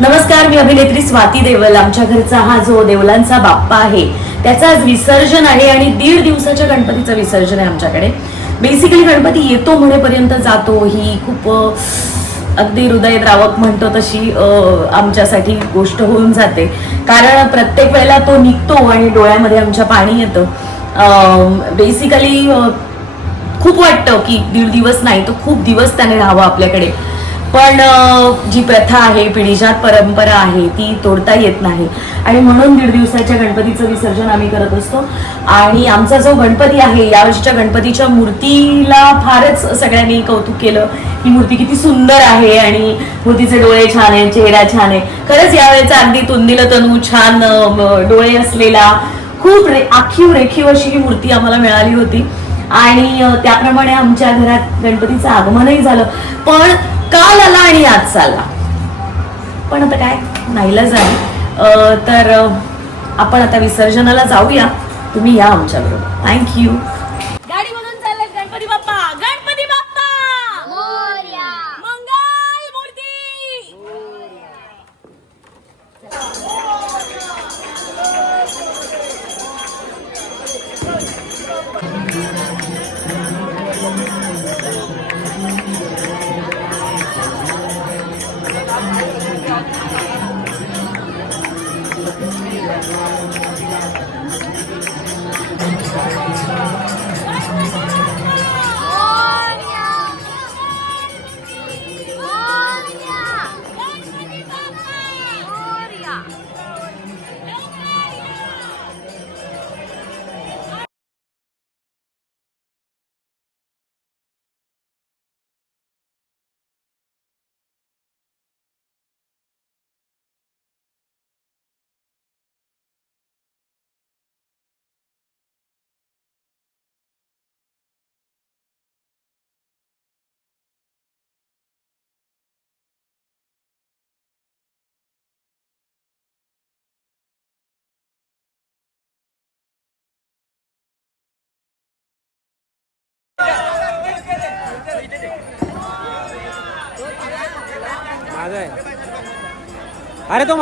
नमस्कार, मी अभिनेत्री स्वाती देवल. आमच्या घरचा हा जो देवलांचा बाप्पा आहे त्याचं आज विसर्जन आहे आणि 1.5 दिवसाच्या गणपतीचं विसर्जन आहे आमच्याकडे. बेसिकली गणपती येतो म्हणेपर्यंत जातो ही खूप अगदी हृदयद्रावक म्हणतो तशी आमच्यासाठी गोष्ट होऊन जाते. कारण प्रत्येक वेळेला तो निघतो आणि डोळ्यामध्ये आमच्या पाणी येतं. बेसिकली खूप वाटतं की 1.5 दिवस नाही तर खूप दिवस त्याने राहावं आपल्याकडे. पण जी प्रथा आहे, पिढीजात परंपरा आहे ती तोडता येत नाही आणि म्हणून 1.5 दिवसाच्या गणपतीचं विसर्जन आम्ही करत असतो. आणि आमचा जो गणपती आहे, यावर्षीच्या गणपतीच्या मूर्तीला फारच सगळ्यांनी कौतुक केलं. ही मूर्ती किती सुंदर आहे आणि मूर्तीचे डोळे छान आहे, चेहरा छान आहे. खरंच यावेळेचा अगदी तुंदिल तनू, छान डोळे असलेला, खूप आखीव रेखीव अशी ही मूर्ती आम्हाला मिळाली होती आणि त्याप्रमाणे आमच्या घरात गणपतीचं आगमनही झालं. पण काल आला आणि आज चालला. पण आता काय नाईलाज आहे. तर आपण आता विसर्जनाला जाऊया. तुम्ही या आमच्याबरोबर. थँक्यू. गाडी मधून चालले गणपती बाप्पा. गणपती बाप्पा मोरया. मंगल मूर्ती. अरे तो